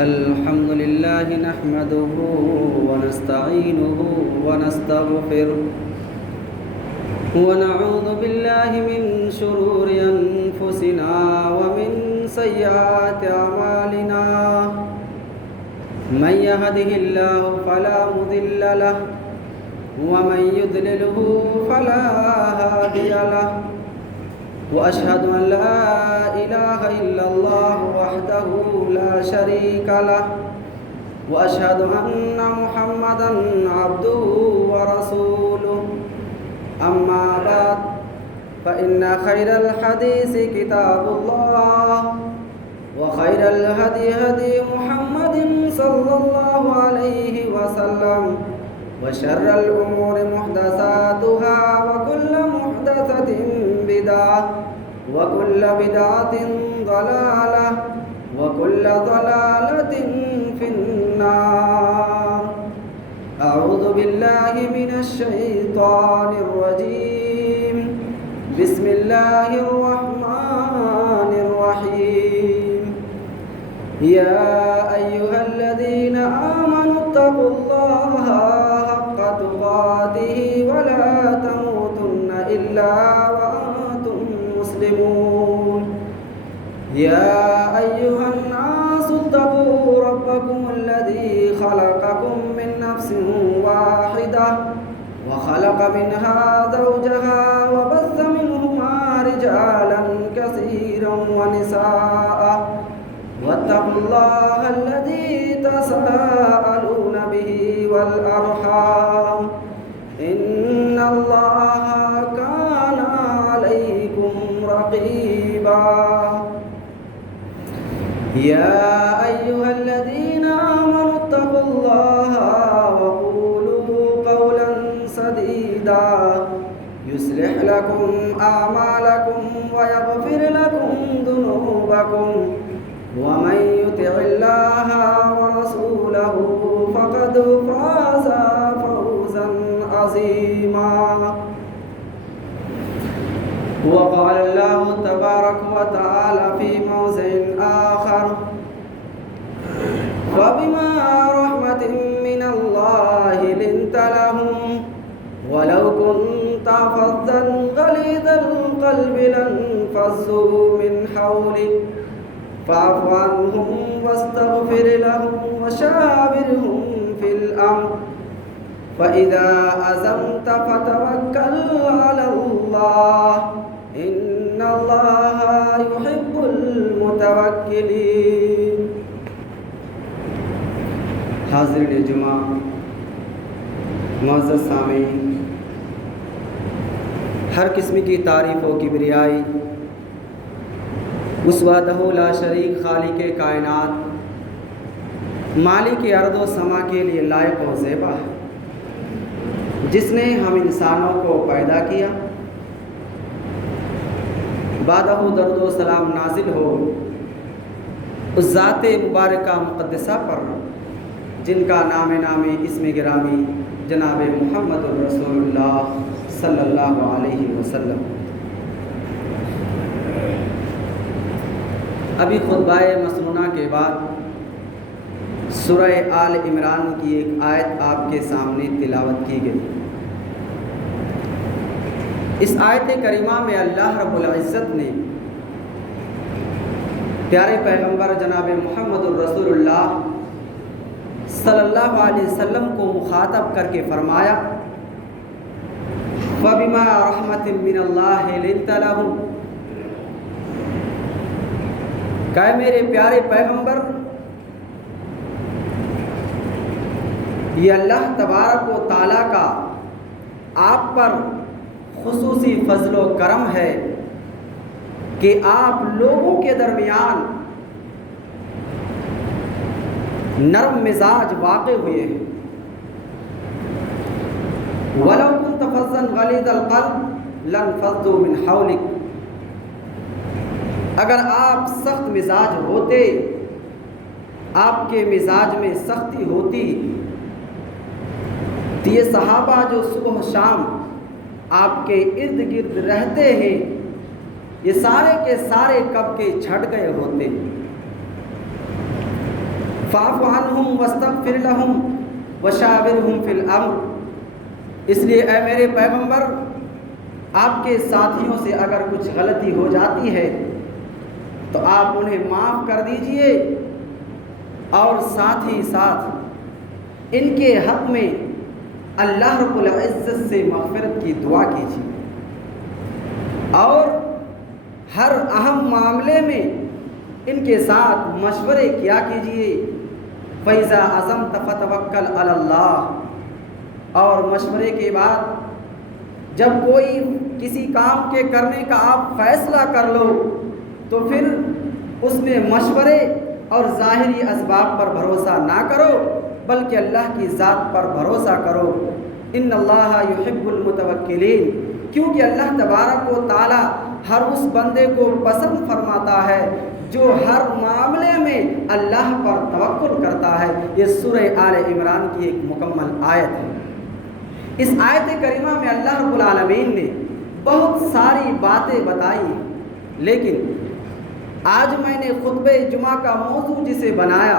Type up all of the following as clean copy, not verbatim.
الحمد لله نحمده ونستعينه ونستغفره ونعوذ بالله من شرور أنفسنا ومن سيئات أعمالنا من يهده الله فلا مضل له ومن يضلله فلا هادي له وأشهد أن لا إله إلا الله وحده لا شريك له وأشهد أن محمدًا عبده ورسوله أما بعد فإن خير الحديث كتاب الله وخير الهدي هدي محمد صلى الله عليه وسلم وشر الأمور محدثاتها وكل محدثة بدعة وكل بدعة ضلالة وكل ضلالة في النار. أعوذ بالله من الشيطان الرجيم. بسم الله الرحمن الرحيم. يا أيها الذين آمنوا اتقوا الله حق تقاته ولا تموتن إلا وأنتم مسلمون. يا أيها الناس اتقوا ربكم الذي خلقكم من نفس واحدة وخلق منها زوجها وبث منهما رجالا كثيرا ونساء واتقوا الله الذي تساءلون به والأرحام إن الله كان عليكم رقيبا. يا أيها الذين آمنوا اتقوا الله وقولوا قولا سديدا يصلح لكم أعمالكم ويغفر لكم ذنوبكم ومن يطع الله ورسوله فقد فاز فوزا عظيما. وقال الله تبارك وتعالى في موضع آخر فبما رحمة من الله لنت لهم ولو كنت فظا غليظ القلب لانفضوا من حولك فاعف عنهم واستغفر لهم وشاورهم في الأمر فإذا عزمت فتوكل على الله إن الله يحب المتوكلين. حاضرین جمعہ، معزز سامعین، ہر قسم کی تعریف و کبریائی اس وحدہ لا شریک خالق کائنات مالک ارض و سما کے لیے لائق و زیبا ہے، جس نے ہم انسانوں کو پیدا کیا. بعدہ درود و سلام نازل ہو اس ذات مبارکہ مقدسہ پر جن کا نام اسم گرامی جناب محمد الرسول اللہ صلی اللہ علیہ وسلم. ابھی خطبہ مسنونہ کے بعد سورہ آل عمران کی ایک آیت آپ کے سامنے تلاوت کی گئی. اس آیت کریمہ میں اللہ رب العزت نے پیارے پیغمبر جناب محمد الرسول اللہ صلی اللہ علیہ وسلم کو مخاطب کر کے فرمایا فَبِمَا رَحْمَةٍ مِّنَ اللَّهِ لِنْتَ لَهُمْ، کہ میرے پیارے پیغمبر یہ اللہ تبارک و تعالیٰ کا آپ پر خصوصی فضل و کرم ہے کہ آپ لوگوں کے درمیان نرم مزاج واقع ہوئے ہیں. وَلَوْ كُنْتَ فَظًّا غَلِيظَ الْقَلْبِ لَانفَضُّوا مِنْ حَوْلِكَ، اگر آپ سخت مزاج ہوتے، آپ کے مزاج میں سختی ہوتی تو یہ صحابہ جو صبح و شام آپ کے ارد گرد رہتے ہیں یہ سارے کے سارے کب کے چھٹ گئے ہوتے۔ فاعف عنہم واستغفر لہم وشاورہم فی الامر، اس لیے اے میرے پیغمبر آپ کے ساتھیوں سے اگر کچھ غلطی ہو جاتی ہے تو آپ انہیں معاف کر دیجئے، اور ساتھ ہی ساتھ ان کے حق میں اللہ رب العزت سے مغفرت کی دعا کیجیے، اور ہر اہم معاملے میں ان کے ساتھ مشورے کیا کیجیے۔ فَإِذَا عَزَمْتَ فَتَوَكَّلْ عَلَى اللَّهِ، اور مشورے کے بعد جب کوئی کسی کام کے کرنے کا آپ فیصلہ کر لو تو پھر اس میں مشورے اور ظاہری اسباب پر بھروسہ نہ کرو، بلکہ اللہ کی ذات پر بھروسہ کرو۔ ان اللہ یحب المتوکلین، کیونکہ اللہ تبارک و تعالی ہر اس بندے کو پسند فرماتا ہے جو ہر معاملے میں اللہ پر توکل کرتا ہے۔ یہ سورہ آل عمران کی ایک مکمل آیت ہے۔ اس آیت کریمہ میں اللہ رب العالمین نے بہت ساری باتیں بتائی، لیکن آج میں نے خطبہ جمعہ کا موضوع جسے بنایا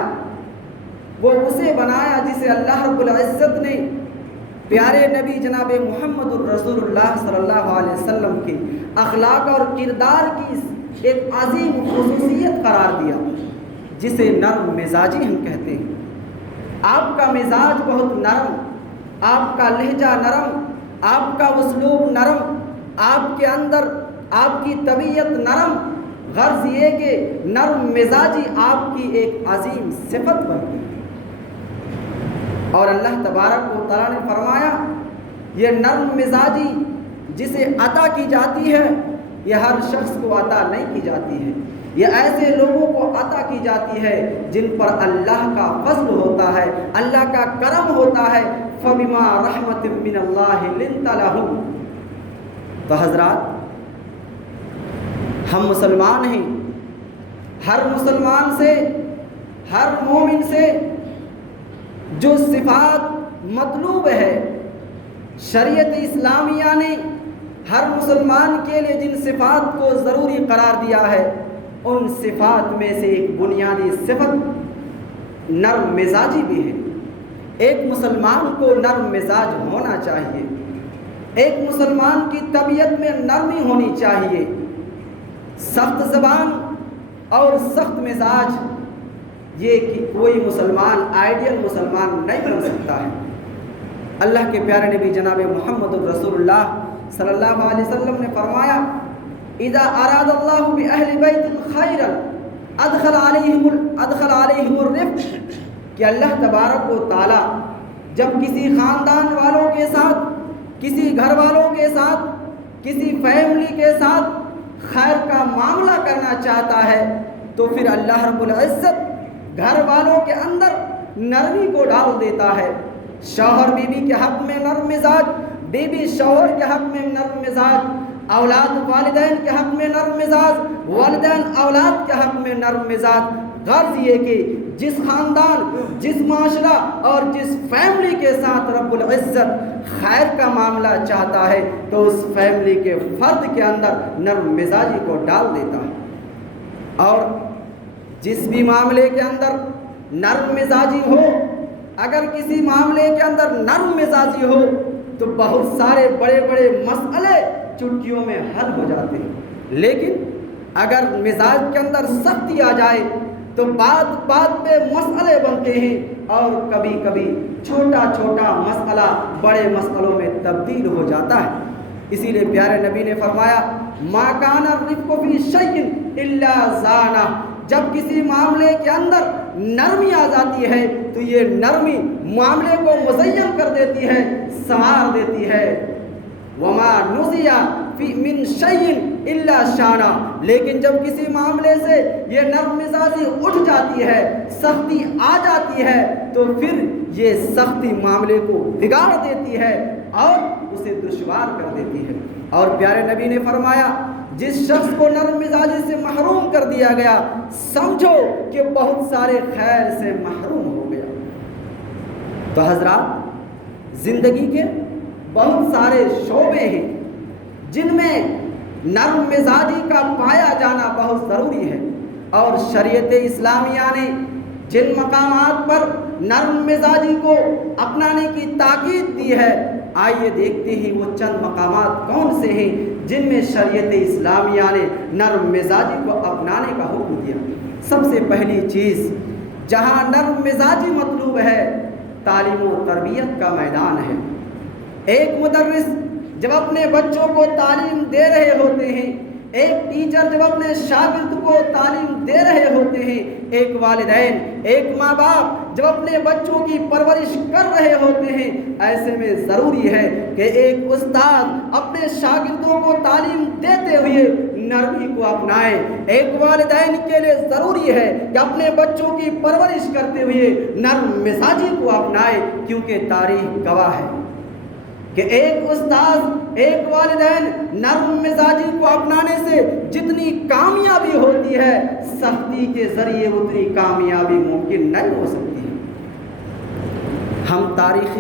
وہ اسے بنایا جسے اللہ رب العزت نے پیارے نبی جناب محمد الرسول اللہ صلی اللہ علیہ وسلم کے اخلاق اور کردار کی ایک عظیم خصوصیت قرار دیا، جسے نرم مزاجی ہم کہتے ہیں۔ آپ کا مزاج بہت نرم، آپ کا لہجہ نرم، آپ کا اسلوب نرم، آپ کے اندر آپ کی طبیعت نرم، غرض یہ کہ نرم مزاجی آپ کی ایک عظیم صفت بنتی ہے۔ اور اللہ تبارک و تعالیٰ نے فرمایا یہ نرم مزاجی جسے عطا کی جاتی ہے یہ ہر شخص کو عطا نہیں کی جاتی ہے، یہ ایسے لوگوں کو عطا کی جاتی ہے جن پر اللہ کا فضل ہوتا ہے، اللہ کا کرم ہوتا ہے۔ فَبِمَا رَحْمَةٍ مِّنَ اللَّهِ لِنْتَ لَهُمْ۔ تو حضرات ہم مسلمان ہیں، ہر مسلمان سے، ہر مومن سے جو صفات مطلوب ہے شریعت اسلامیہ نے ہر مسلمان کے لیے جن صفات کو ضروری قرار دیا ہے، ان صفات میں سے ایک بنیادی صفت نرم مزاجی بھی ہے۔ ایک مسلمان کو نرم مزاج ہونا چاہیے، ایک مسلمان کی طبیعت میں نرمی ہونی چاہیے۔ سخت زبان اور سخت مزاج یہ کہ کوئی مسلمان آئیڈیل مسلمان نہیں بن سکتا ہے۔ اللہ کے پیارے نبی جناب محمد الرسول اللہ صلی اللہ علیہ وسلم نے فرمایا اذا اراد اللہ بأہل بیت خیرا ادخل علیہم الرفق، کہ اللہ تبارک و تعالی جب کسی خاندان والوں کے ساتھ، کسی گھر والوں کے ساتھ، کسی فیملی کے ساتھ خیر کا معاملہ کرنا چاہتا ہے تو پھر اللہ رب العزت گھر والوں کے اندر نرمی کو ڈال دیتا ہے۔ شوہر بیوی کے حق میں نرم مزاج، بیوی شوہر کے حق میں نرم مزاج، اولاد والدین کے حق میں نرم مزاج، والدین اولاد کے حق میں نرم مزاج۔ غرض یہ کہ جس خاندان، جس معاشرہ اور جس فیملی کے ساتھ رب العزت خیر کا معاملہ چاہتا ہے تو اس فیملی کے فرد کے اندر نرم مزاجی کو ڈال دیتا ہے۔ اور جس بھی معاملے کے اندر نرم مزاجی ہو، اگر کسی معاملے کے اندر نرم مزاجی ہو تو بہت سارے بڑے بڑے مسئلے چٹکیوں میں حل ہو جاتے ہیں، لیکن اگر مزاج کے اندر سختی آ جائے تو بات بات پہ مسئلے بنتے ہیں، اور کبھی کبھی چھوٹا چھوٹا مسئلہ بڑے مسئلوں میں تبدیل ہو جاتا ہے۔ اسی لیے پیارے نبی نے فرمایا ما کان الرفق فی شیء الا زانہ، جب کسی معاملے کے اندر نرمی آ جاتی ہے تو یہ نرمی معاملے کو مزین کر دیتی ہے، سنوار دیتی ہے۔ وما نزی من شیء الا شانہ، لیکن جب کسی معاملے سے یہ نرم مزاجی اٹھ جاتی ہے، سختی آ جاتی ہے تو پھر یہ سختی معاملے کو بگاڑ دیتی ہے اور اسے دشوار کر دیتی ہے۔ اور پیارے نبی نے فرمایا جس شخص کو نرم مزاجی سے محروم کر دیا گیا سمجھو کہ بہت سارے خیر سے محروم ہو گیا۔ تو حضرات زندگی کے بہت سارے شعبے ہیں جن میں نرم مزاجی کا پایا جانا بہت ضروری ہے، اور شریعت اسلامیہ نے جن مقامات پر نرم مزاجی کو اپنانے کی تاکید دی ہے، آئیے دیکھتے ہیں وہ چند مقامات کون سے ہیں جن میں شریعت اسلامیہ نے نرم مزاجی کو اپنانے کا حکم دیا۔ سب سے پہلی چیز جہاں نرم مزاجی مطلوب ہے، تعلیم و تربیت کا میدان ہے۔ ایک مدرس جب اپنے بچوں کو تعلیم دے رہے ہوتے ہیں، ایک ٹیچر جب اپنے شاگرد کو تعلیم دے رہے ہوتے ہیں، ایک والدین، ایک ماں باپ جب اپنے بچوں کی پرورش کر رہے ہوتے ہیں، ایسے میں ضروری ہے کہ ایک استاد اپنے شاگردوں کو تعلیم دیتے ہوئے نرمی کو اپنائے۔ ایک والدین کے لیے ضروری ہے کہ اپنے بچوں کی پرورش کرتے ہوئے نرم مزاجی کو اپنائے، کیونکہ تاریخ گواہ ہے کہ ایک استاد، ایک والدین نرم مزاجی کو اپنانے سے جتنی کامیابی ہوتی ہے، سختی کے ذریعے اتنی کامیابی ممکن نہیں ہو سکتی ہے۔ ہم تاریخ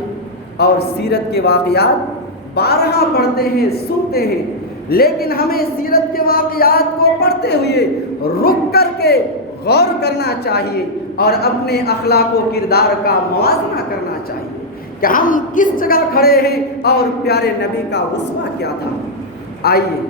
اور سیرت کے واقعات بارہا پڑھتے ہیں، سنتے ہیں، لیکن ہمیں سیرت کے واقعات کو پڑھتے ہوئے رک کر کے غور کرنا چاہیے اور اپنے اخلاق و کردار کا موازنہ کرنا چاہیے کہ ہم کس جگہ کھڑے ہیں اور پیارے نبی کا اسوہ کیا تھا۔ آئیے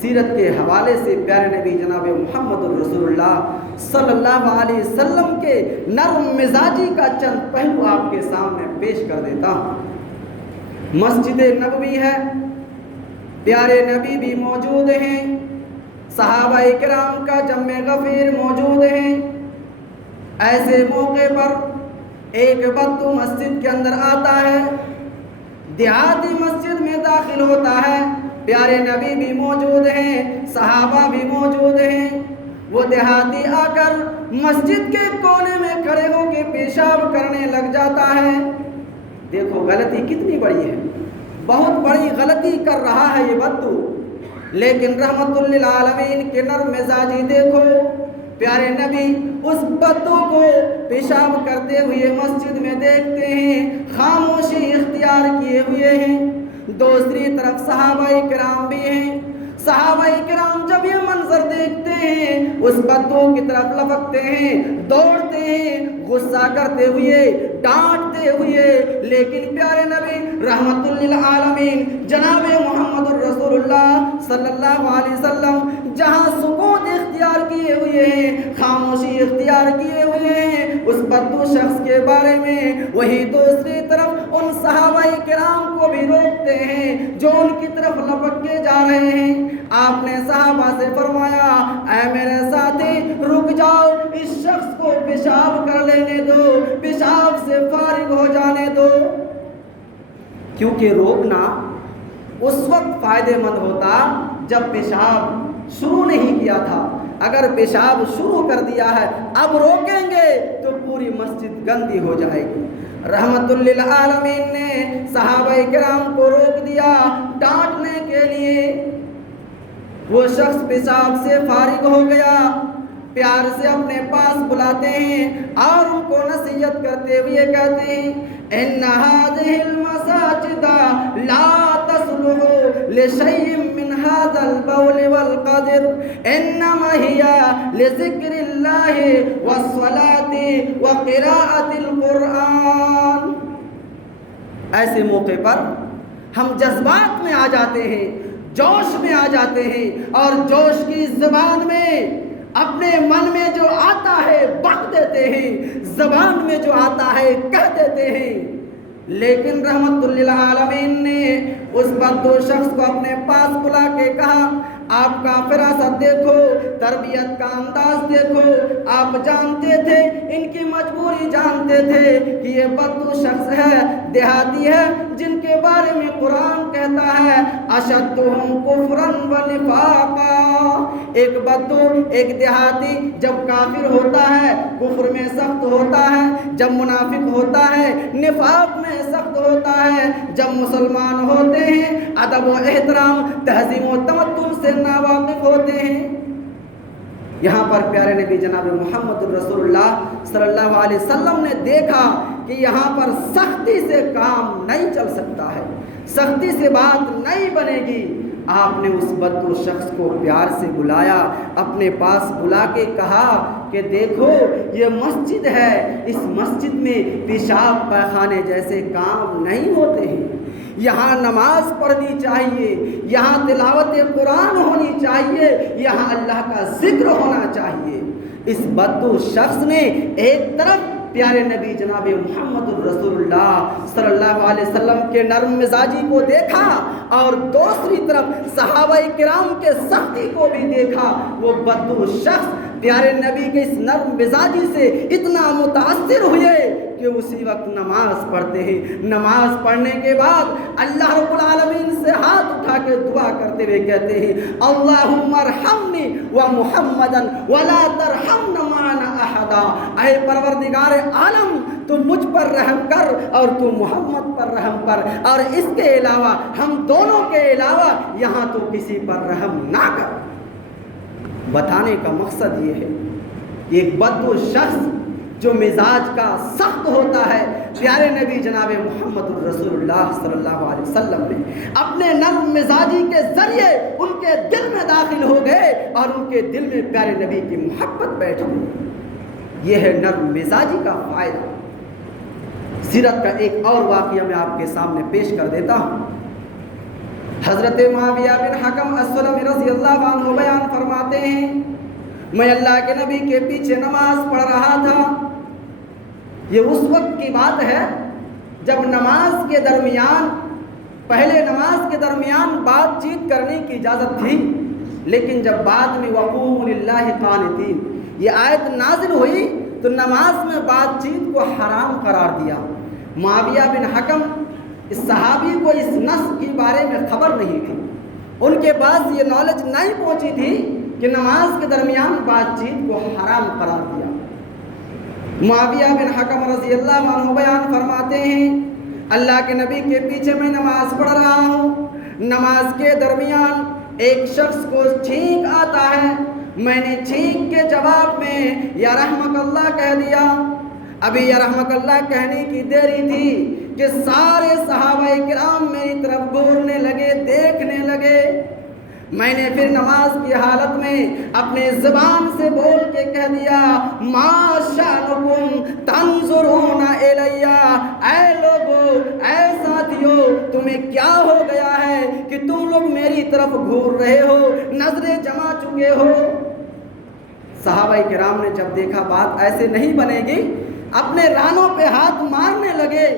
سیرت کے حوالے سے پیارے نبی جناب محمد الرسول اللہ صلی اللہ علیہ وسلم کے نرم مزاجی کا چند پہلو آپ کے سامنے پیش کر دیتا ہوں۔ مسجد نبوی ہے، پیارے نبی بھی موجود ہیں، صحابہ کرام کا جمع غفیر موجود ہیں۔ ایسے موقع پر ایک بدو مسجد کے اندر آتا ہے، دیہاتی مسجد میں داخل ہوتا ہے، پیارے نبی بھی موجود ہیں، صحابہ بھی موجود ہیں۔ وہ دیہاتی آ کر مسجد کے کونے میں کھڑے ہو کے پیشاب کرنے لگ جاتا ہے۔ دیکھو غلطی کتنی بڑی ہے، بہت بڑی غلطی کر رہا ہے یہ بدو، لیکن رحمت للعالمین کے نرم مزاجی دیکھو، پیارے نبی اس بدو کو پیشاب کرتے ہوئے مسجد میں دیکھتے ہیں، خاموشی اختیار کیے ہوئے ہیں۔ دوسری طرف صحابہ کرام بھی ہیں، صحابہ کرام جب یہ منظر دیکھتے ہیں اس بدو کی طرف لپکتے ہیں، دوڑتے ہیں، غصہ کرتے ہوئے، ڈانٹتے ہوئے، لیکن پیارے نبی رحمت للعالمین جناب محمد الرسول اللہ صلی اللہ علیہ وسلم جہاں سکوت اختیار کیے ہوئے ہیں، خاموشی اختیار کیے ہوئے ہیں اس بدو شخص کے بارے میں، وہی دوسری طرف ان صحابہ کرام کو بھی روکتے ہیں جو ان کی طرف لپک کے جا رہے ہیں۔ آپ نے صحابہ سے فرمایا، اے میرے ساتھی رک جاؤ، اس شخص کو پیشاب کر لینے دو، پیشاب سے فارغ ہو جانے دو، کیونکہ روکنا اس وقت فائدے مند ہوتا جب پیشاب شروع نہیں کیا تھا۔ اگر پیشاب شروع کر دیا ہے اب روکیں گے تو پوری مسجد گندی ہو جائے گی۔ رحمت للعالمین نے صحابہ کرام کو روک دیا ڈانٹنے کے لیے۔ وہ شخص پیشاب سے فارغ ہو گیا، پیار سے اپنے پاس بلاتے ہیں اور ان کو نصیحت کرتے ہوئے کہتے ہیں، ان هذه المساجد لا تصلح لشيء من هذا البول والقدر انما هي لذكر الله والصلاة وقراءة القرآن۔ ایسے موقع پر ہم جذبات میں آ جاتے ہیں، جوش میں آ جاتے ہیں اور جوش کی زبان میں اپنے من میں جو آتا ہے بک دیتے ہیں، زبان میں جو آتا ہے کہہ دیتے ہیں، لیکن رحمت للعالمین نے اس بدو شخص کو اپنے پاس بلا کے کہا، آپ کا فراست دیکھو، تربیت کا انداز دیکھو، آپ جانتے تھے ان کی مجبوری، جانتے تھے کہ یہ بدو شخص ہے، دیہاتی ہے، جن کے بارے میں قرآن کہتا ہے اشدہم کفرا و نفاقا۔ ایک بدو، ایک دیہاتی جب کافر ہوتا ہے کفر میں سخت ہوتا ہے، جب منافق ہوتا ہے نفاق میں سخت ہوتا ہے، جب مسلمان ہوتے ہیں ادب و احترام، تہذیب و تمدن سے ناواقف ہوتے ہیں۔ یہاں پر پیارے نبی جناب محمد الرسول اللہ صلی اللہ علیہ وسلم نے دیکھا کہ یہاں پر سختی سے کام نہیں چل سکتا ہے، سختی سے بات نہیں بنے گی۔ آپ نے اس بدو شخص کو پیار سے بلایا، اپنے پاس بلا کے کہا کہ دیکھو یہ مسجد ہے، اس مسجد میں پیشاب پیخانے جیسے کام نہیں ہوتے ہیں، یہاں نماز پڑھنی چاہیے، یہاں تلاوت قرآن ہونی چاہیے، یہاں اللہ کا ذکر ہونا چاہیے۔ اس بدو شخص نے ایک طرف پیارے نبی جناب محمد الرسول اللہ صلی اللہ علیہ وسلم کے نرم مزاجی کو دیکھا اور دوسری طرف صحابہ کرام کے سختی کو بھی دیکھا۔ وہ بدو شخص پیارے نبی کے اس نرم مزاجی سے اتنا متاثر ہوئے کہ اسی وقت نماز پڑھتے ہیں۔ نماز پڑھنے کے بعد اللہ رب العالمین سے ہاتھ اٹھا کے دعا کرتے ہوئے کہتے ہیں اللہم ارحمنی ومحمدا ولا ترحمن معنا احدا، اے پروردگار عالم تو مجھ پر رحم کر اور تو محمد پر رحم کر، اور اس کے علاوہ ہم دونوں کے علاوہ یہاں تو کسی پر رحم نہ کر۔ بتانے کا مقصد یہ ہے ایک بدو شخص جو مزاج کا سخت ہوتا ہے، پیارے نبی جناب محمد الرسول اللہ صلی اللہ علیہ وسلم نے اپنے نرم مزاجی کے ذریعے ان کے دل میں داخل ہو گئے اور ان کے دل میں پیارے نبی کی محبت بیٹھ گئی۔ یہ ہے نرم مزاجی کا فائدہ۔ سیرت کا ایک اور واقعہ میں آپ کے سامنے پیش کر دیتا ہوں۔ حضرت معاویہ بن حکم السلمی رضی اللہ عنہ بیان فرماتے ہیں میں اللہ کے نبی کے پیچھے نماز پڑھ رہا تھا۔ یہ اس وقت کی بات ہے جب نماز کے درمیان، پہلے نماز کے درمیان بات چیت کرنے کی اجازت تھی، لیکن جب بعد میں وقوموا للہ قانتین یہ آیت نازل ہوئی تو نماز میں بات چیت کو حرام قرار دیا۔ معاویہ بن حکم اس صحابی کو اس نص کے بارے میں خبر نہیں تھی، ان کے پاس یہ نالج نہیں پہنچی تھی کہ نماز کے درمیان بات چیت کو حرام قرار دیا۔ معاویہ بن حکم رضی اللہ عنہ بیان فرماتے ہیں اللہ کے نبی کے پیچھے میں نماز پڑھ رہا ہوں، نماز کے درمیان ایک شخص کو چھینک آتا ہے، میں نے چھینک کے جواب میں یا رحمک اللہ کہہ دیا۔ ابھی یا رحمک اللہ کہنے کی دیری تھی کہ سارے صحابہ کرام میری طرف گھورنے لگے، دیکھنے لگے۔ میں نے پھر نماز کی حالت میں اپنے زبان سے بول کے کہہ دیا ما شأنکم تنظرون الی، اے لوگو، اے ساتھیو، تمہیں کیا ہو گیا ہے کہ تم لوگ میری طرف گھور رہے ہو، نظریں جما چکے ہو۔ صحابہ کرام نے جب دیکھا بات ایسے نہیں بنے گی، اپنے رانوں پہ ہاتھ مارنے لگے۔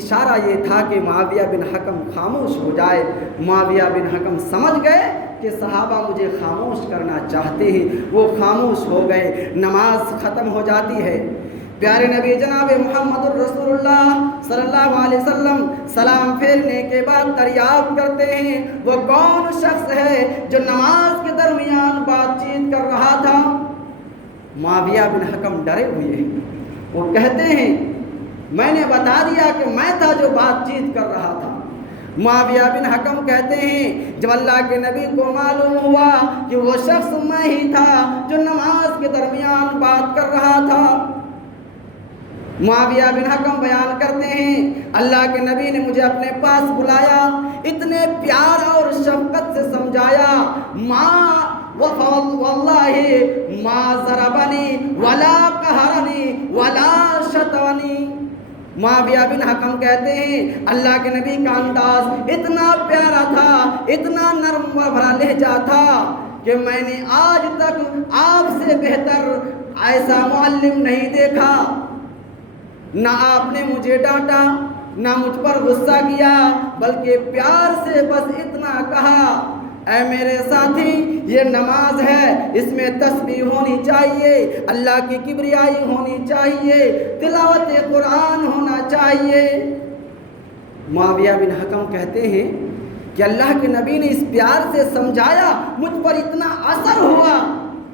اشارہ یہ تھا کہ معاویہ بن حکم خاموش ہو جائے۔ معاویہ بن حکم سمجھ گئے کہ صحابہ مجھے خاموش کرنا چاہتے ہیں، وہ خاموش ہو گئے، نماز ختم ہو جاتی ہے۔ پیارے نبی جناب محمد الرسول اللہ صلی اللہ علیہ وسلم سلام پھیرنے کے بعد دریافت کرتے ہیں وہ کون شخص ہے جو نماز کے درمیان بات چیت کر رہا تھا؟ معاویہ بن حکم ڈرے ہوئے ہیں، وہ کہتے ہیں میں نے بتا دیا کہ میں تھا جو بات چیت کر رہا تھا۔ معاویہ بن حکم کہتے ہیں جب اللہ کے نبی کو معلوم ہوا کہ وہ شخص میں ہی تھا جو نماز کے درمیان بات کر رہا تھا، معاویہ بن حکم بیان کرتے ہیں اللہ کے نبی نے مجھے اپنے پاس بلایا، اتنے پیار اور شفقت سے سمجھایا، واللہ ما ضربنی ولا قہرنی ولا شتمنی۔ معاویہ بن حکم کہتے ہیں اللہ کے نبی کا انداز اتنا پیارا تھا، اتنا نرم و بھرا لہجہ تھا کہ میں نے آج تک آپ سے بہتر ایسا معلم نہیں دیکھا۔ نہ آپ نے مجھے ڈانٹا، نہ مجھ پر غصہ کیا، بلکہ پیار سے بس اتنا کہا اے میرے ساتھی یہ نماز ہے، اس میں تسبیح ہونی چاہیے، اللہ کی کبریائی ہونی چاہیے، تلاوت قرآن ہونا چاہیے۔ معاویہ بن حکم کہتے ہیں کہ اللہ کے نبی نے اس پیار سے سمجھایا، مجھ پر اتنا اثر ہوا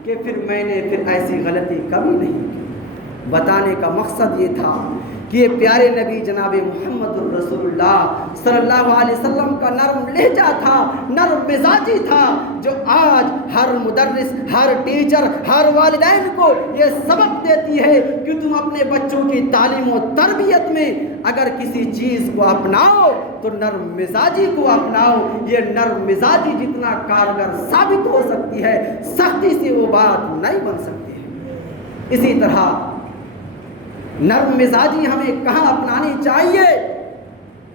کہ پھر میں نے ایسی غلطی کبھی نہیں کی۔ بتانے کا مقصد یہ تھا کہ یہ پیارے نبی جناب محمد الرسول اللہ صلی اللہ علیہ وسلم کا نرم لہجہ تھا، نرم مزاجی تھا، جو آج ہر مدرس، ہر ٹیچر، ہر والدین کو یہ سبق دیتی ہے کہ تم اپنے بچوں کی تعلیم و تربیت میں اگر کسی چیز کو اپناؤ تو نرم مزاجی کو اپناؤ۔ یہ نرم مزاجی جتنا کارگر ثابت ہو سکتی ہے، سختی سے وہ بات نہیں بن سکتی ہے۔ اسی طرح نرم مزاجی ہمیں کہاں اپنانی چاہیے؟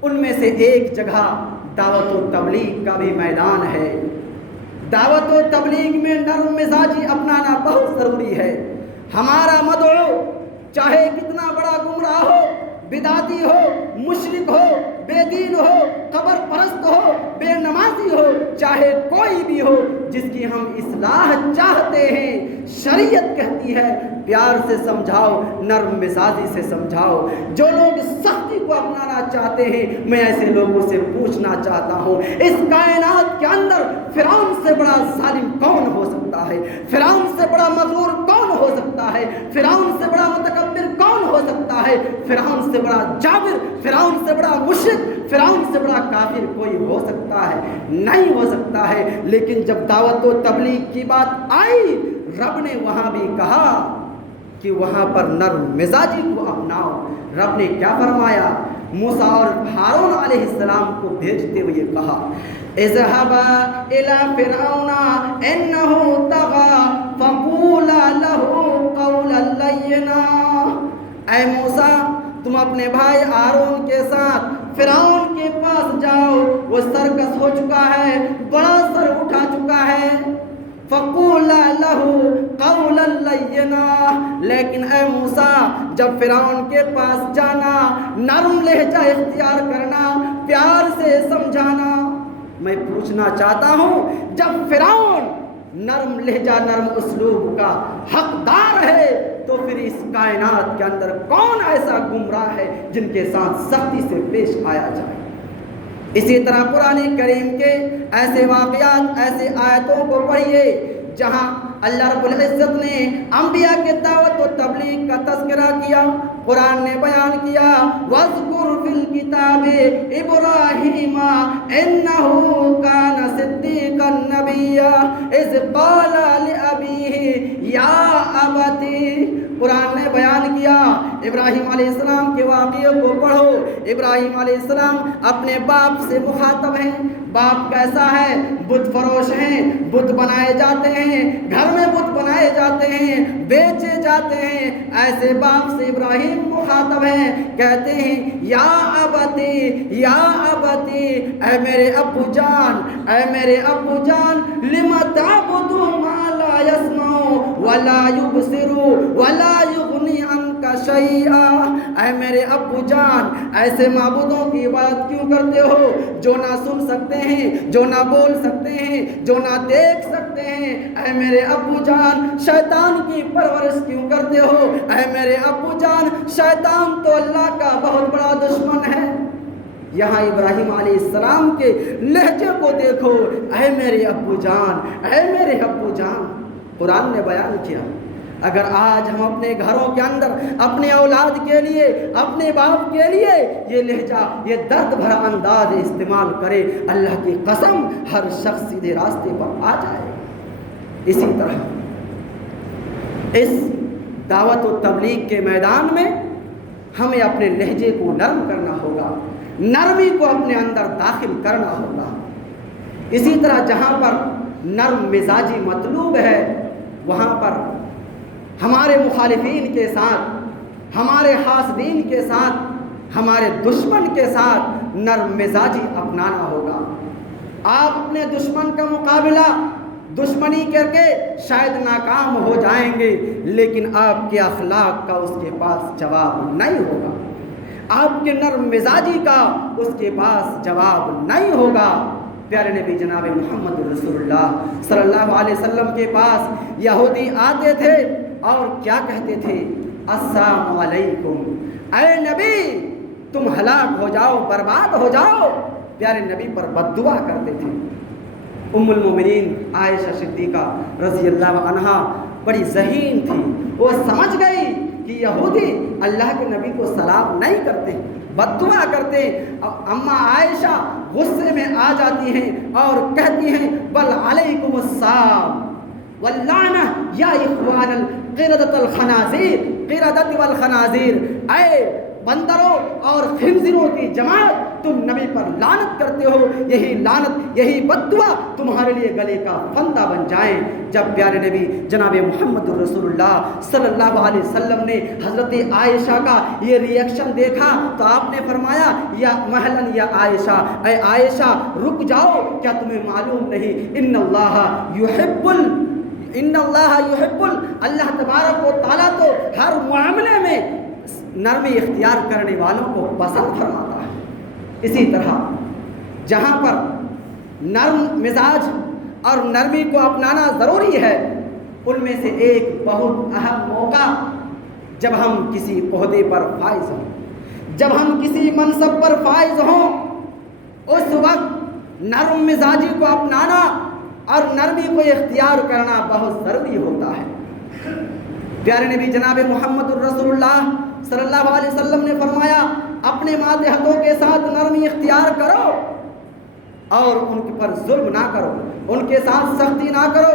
ان میں سے ایک جگہ دعوت و تبلیغ کا بھی میدان ہے۔ دعوت و تبلیغ میں نرم مزاجی اپنانا بہت ضروری ہے۔ ہمارا مدعو چاہے کتنا بڑا گمراہ ہو، بدعتی ہو، مشرک ہو، بے دین ہو، قبر پرست ہو، بے نمازی ہو، چاہے کوئی بھی ہو، جس کی ہم اصلاح چاہتے ہیں، شریعت کہتی ہے پیار سے سمجھاؤ، نرم مزاجی سے سمجھاؤ۔ جو لوگ سختی کو اپنانا چاہتے ہیں، میں ایسے لوگوں سے پوچھنا چاہتا ہوں، اس کائنات کے اندر فرعون سے بڑا ظالم کون ہو سکتا ہے؟ فرعون سے بڑا مغرور کون ہو سکتا ہے؟ فرعون سے بڑا متکبر کون ہو سکتا ہے؟ فرعون سے بڑا جابر، فرعون سے بڑا مشرک، فرعون سے بڑا کافر کوئی ہو سکتا ہے؟ نہیں ہو سکتا ہے۔ لیکن جب دعوت و تبلیغ کی بات آئی، رب نے وہاں بھی کہا کہ وہاں پر نرم مزاجی کو اپناؤ۔ رب نے کیا فرمایا؟ موسیٰ اور ہارون علیہ السلام کو بھیجتے ہوئے کہا اذهبا الى فرعون انه طغى فقولا له قولا لینا۔ اے موسیٰ، تم اپنے بھائی ہارون کے ساتھ فرعون کے پاس جاؤ، وہ سرکش ہو چکا ہے، بڑا سر اٹھا چکا ہے۔ فقولا له قولا لینا، لیکن اے موسیٰ جب فرعون کے پاس جانا، نرم لہجہ اختیار کرنا، پیار سے سمجھانا۔ میں پوچھنا چاہتا ہوں، جب فرعون نرم لہجہ، نرم اسلوب کا حقدار ہے، تو پھر اس کائنات کے اندر کون ایسا گمراہ ہے جن کے ساتھ سختی سے پیش آیا جائے؟ اسی طرح قرآن کریم کے ایسے واقعات، ایسے آیتوں کو پڑھیے جہاں اللہ رب العزت نے انبیاء کے دعوت و تبلیغ کا تذکرہ کیا۔ قرآن نے بیان کیا وَاذْكُرْ فِي الْكِتَابِ إِبْرَاهِيمَ إِنَّهُ كَانَ صِدِّيقًا نَبِيًّا إِذْ قَالَ لِأَبِيهِ يَا أَبَتِ۔ قرآن نے بیان کیا ابراہیم علیہ السلام کے واقعے کو پڑھو۔ ابراہیم علیہ السلام اپنے باپ سے مخاطب ہیں۔ باپ کیسا ہے؟ بت فروش ہیں، بت بنائے جاتے ہیں، گھر میں بت بنائے جاتے ہیں، بیچے جاتے ہیں۔ ایسے باپ سے ابراہیم مخاطب ہیں، کہتے ہیں یا ابتی، یا ابتی، اے میرے ابو جان، اے میرے ابو جان، لم تعبد ما لا يسمع ولا يبصر ولا یغنی عنک شیئا۔ اے میرے ابو جان، ایسے معبودوں کی عبادت کیوں کرتے ہو جو نہ سن سکتے ہیں، جو نہ بول سکتے ہیں، جو نہ دیکھ سکتے ہیں؟ اے میرے ابو جان، شیطان کی پرورش کیوں کرتے ہو؟ اے میرے ابو جان، شیطان تو اللہ کا بہت بڑا دشمن ہے۔ یہاں ابراہیم علیہ السلام کے لہجے کو دیکھو، اے میرے ابو جان، اے میرے ابو جان۔ قرآن نے بیان کیا اگر آج ہم اپنے گھروں کے اندر اپنے اولاد کے لیے، اپنے باپ کے لیے یہ لہجہ، یہ درد بھرا انداز استعمال کرے، اللہ کی قسم ہر شخص سیدھے راستے پر آ جائے۔ اسی طرح اس دعوت و تبلیغ کے میدان میں ہمیں اپنے لہجے کو نرم کرنا ہوگا، نرمی کو اپنے اندر داخل کرنا ہوگا۔ اسی طرح جہاں پر نرم مزاجی مطلوب ہے، وہاں پر ہمارے مخالفین کے ساتھ، ہمارے حاسدین کے ساتھ، ہمارے دشمن کے ساتھ نرم مزاجی اپنانا ہوگا۔ آپ اپنے دشمن کا مقابلہ دشمنی کر کے شاید ناکام ہو جائیں گے، لیکن آپ کے اخلاق کا اس کے پاس جواب نہیں ہوگا، آپ کے نرم مزاجی کا اس کے پاس جواب نہیں ہوگا۔ پیارے نبی جناب محمد رسول اللہ صلی اللہ علیہ وسلم کے پاس یہودی آتے تھے اور کیا کہتے تھے؟ السلام علیکم، اے نبی تم ہلاک ہو جاؤ، برباد ہو جاؤ۔ پیارے نبی پر بد دعا کرتے تھے۔ ام المومنین عائشہ صدیقہ رضی اللہ عنہا بڑی ذہین تھی، وہ سمجھ گئی کہ یہودی اللہ کے نبی کو سلام نہیں کرتے، بد دعا کرتے ہیں۔ اماں عائشہ غصے میں آ جاتی ہیں اور کہتی ہیں بل علیکم السلام واللعنہ یا اخوان القردۃ الخنازیر، قردۃ والخنازیر، اے بندروں اور خنزیروں کی جماعت، تم نبی پر لعنت کرتے ہو، یہی لعنت، یہی بد دعا تمہارے لیے گلے کا پھندہ بن جائیں۔ جب پیارے نبی جناب محمد رسول اللہ صلی اللہ علیہ وسلم نے حضرت عائشہ کا یہ ری ایکشن دیکھا تو آپ نے فرمایا یا مہلن یا عائشہ، اے عائشہ رک جاؤ، کیا تمہیں معلوم نہیں ان اللہ یحب اللہ تبارک و تعالیٰ تو ہر معاملے میں نرمی اختیار کرنے والوں کو پسند فرماتا ہے۔ اسی طرح جہاں پر نرم مزاج اور نرمی کو اپنانا ضروری ہے، ان میں سے ایک بہت اہم موقع جب ہم کسی عہدے پر فائز ہوں، جب ہم کسی منصب پر فائز ہوں، اس وقت نرم مزاجی کو اپنانا اور نرمی کو اختیار کرنا بہت ضروری ہوتا ہے۔ پیارے نبی جناب محمد الرسول اللہ صلی اللہ علیہ وسلم نے فرمایا اپنے ماتحتوں کے ساتھ نرمی اختیار کرو اور ان پر ظلم نہ کرو، ان کے ساتھ سختی نہ کرو۔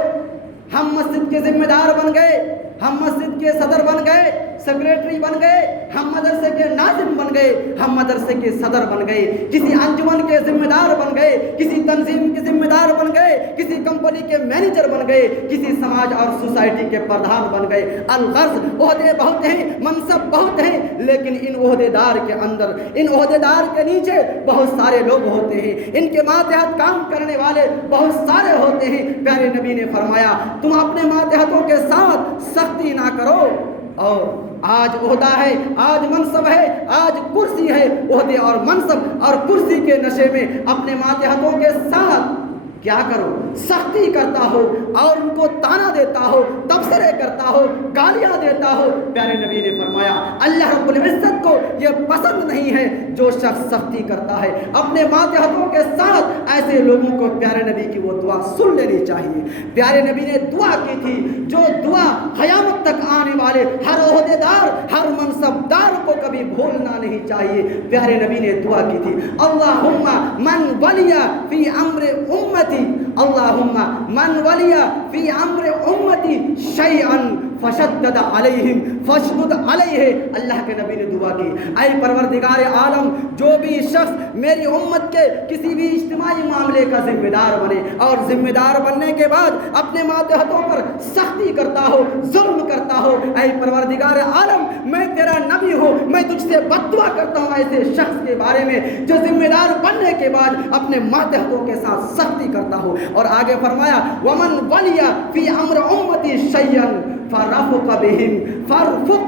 ہم مسجد کے ذمہ دار بن گئے، ہم مسجد کے صدر بن گئے، سیکریٹری بن گئے، ہم مدرسے کے ناظم بن گئے، ہم مدرسے کے صدر بن گئے، کسی انجمن کے ذمہ دار بن گئے، کسی تنظیم کے ذمہ دار بن گئے، کسی کمپنی کے مینیجر بن گئے، کسی سماج اور سوسائٹی کے پردھان بن گئے۔ الغرض عہدے بہت ہیں، منصب بہت ہیں، لیکن ان عہدے دار کے اندر، ان عہدے دار کے نیچے بہت سارے لوگ ہوتے ہیں، ان کے ماتحت کام کرنے والے بہت سارے ہوتے ہیں۔ پیارے نبی نے فرمایا تم اپنے ماتحتوں کے ساتھ سختی نہ کرو۔ اور آج عہدہ ہے، آج منصب ہے، آج کرسی ہے، عہدے اور منصب اور کرسی کے نشے میں اپنے ماتحتوں کے ساتھ کیا کرو؟ سختی کرتا ہو اور ان کو تانا دیتا ہو، تبصرے کرتا ہو، گالیاں دیتا ہو۔ پیارے نبی نے فرمایا اللہ رب العزت کو یہ پسند نہیں ہے جو شخص سختی کرتا ہے اپنے ماتحتوں کے ساتھ۔ ایسے لوگوں کو پیارے نبی کی وہ دعا سن لینی چاہیے۔ پیارے نبی نے دعا کی تھی جو دعا قیامت تک آنے والے ہر عہدے دار، ہر منصب دار کو کبھی بھولنا نہیں چاہیے۔ پیارے نبی نے دعا کی تھی اللہم من ولی فی امر امتی، اللہم من ولی فی امر امتی شیئا فشدد علیہم فشدد علیہ۔ اللہ کے نبی نے دعا کی اے پروردگار عالم، جو بھی شخص میری امت کے کسی بھی اجتماعی معاملے کا ذمہ دار بنے اور ذمہ دار بننے کے بعد اپنے ماتحتوں پر سختی کرتا ہو، ظلم کرتا ہو، اے پروردگار عالم میں تیرا نبی ہوں، میں تجھ سے بد دعا کرتا ہوں ایسے شخص کے بارے میں جو ذمہ دار بننے کے بعد اپنے ماتحتوں کے ساتھ سختی کرتا ہو۔ اور آگے فرمایا ومن ولی فی امر امتی شیئا فرفق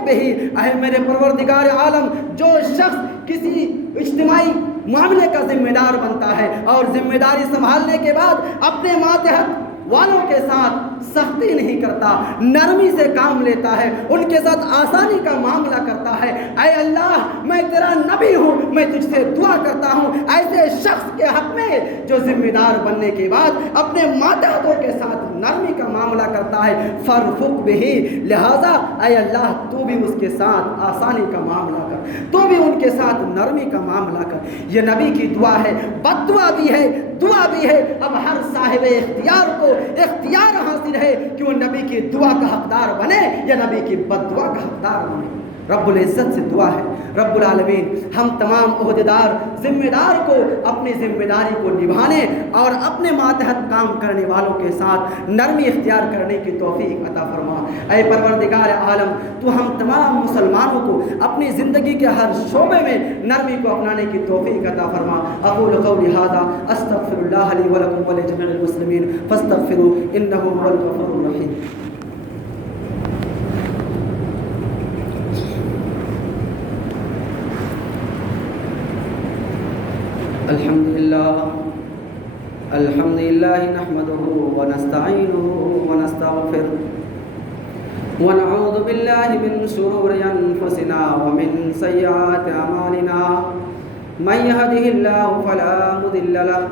بہی، اے میرے پروردگار عالم جو شخص کسی اجتماعی معاملے کا ذمہ دار بنتا ہے اور ذمہ داری سنبھالنے کے بعد اپنے ماتحت والوں کے ساتھ سختی نہیں کرتا، نرمی سے کام لیتا ہے، ان کے ساتھ آسانی کا معاملہ کرتا ہے، اے اللہ میں تیرا نبی ہوں، میں تجھ سے دعا کرتا ہوں ایسے شخص کے حق میں جو ذمہ دار بننے کے بعد اپنے ماتحتوں کے ساتھ نرمی کا معاملہ کرتا ہے فرفق بہی، لہذا اے اللہ تو بھی اس کے ساتھ آسانی کا معاملہ کر، تو بھی ان کے ساتھ نرمی کا معاملہ کر۔ یہ نبی کی دعا ہے، بد دعا بھی ہے، دعا بھی ہے۔ اب ہر صاحب اختیار کو اختیار حاصل ہے کہ وہ نبی کی دعا کا حقدار بنے یا نبی کی بد دعا کا حقدار بنے۔ رب العزت سے دعا ہے رب العالمین ہم تمام عہدیدار ذمہ دار کو اپنی ذمہ داری کو نبھانے اور اپنے ماتحت کام کرنے والوں کے ساتھ نرمی اختیار کرنے کی توفیق عطا فرما۔ اے پروردگار عالم تو ہم تمام مسلمانوں کو اپنی زندگی کے ہر شعبے میں نرمی کو اپنانے کی توفیق عطا فرما۔ اقول قولی ھذا استغفر اللہ لی ولکم ولجميع المسلمین فاستغفروہ انہ هو الغفور الرحیم۔ الحمد لله نحمده ونستعينه ونستغفره ونعوذ بالله من شرور أنفسنا ومن سيئات أعمالنا من يهده الله فلا مضل له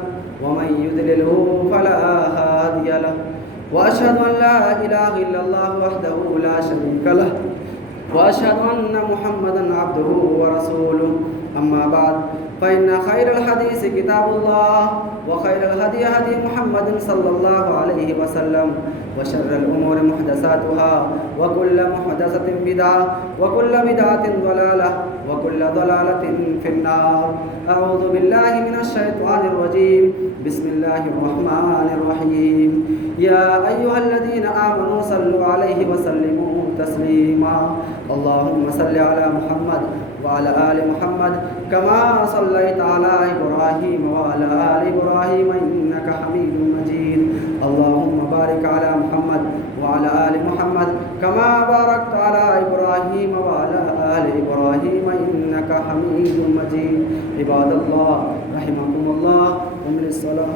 ومن يضلله فلا هادي له وأشهد أن لا إله إلا الله وحده لا شريك له وأشهد أن محمدا عبده ورسوله أما بعد فإن خير الحديث كتاب الله وخير الهدي هدي محمد صلى الله عليه وسلم وشر الأمور محدثاتها وكل محدثة بدعة وكل بدعة ضلالة وكل ضلالة في النار. أعوذ بالله من الشيطان الرجيم. بسم الله الرحمن الرحيم. يا أيها الذين آمنوا صلوا عليه وسلموا تسليما. اللهم صل على محمد وعلى آل محمد كما صليت على إبراهيم وعلى آل إبراهيم إنك حميد مجيد. اللهم بارك على محمد وعلى آل محمد كما باركت على إبراهيم وعلى آل إبراهيم إنك حميد مجيد. عباد الله رحمكم الله. قم للصلاة.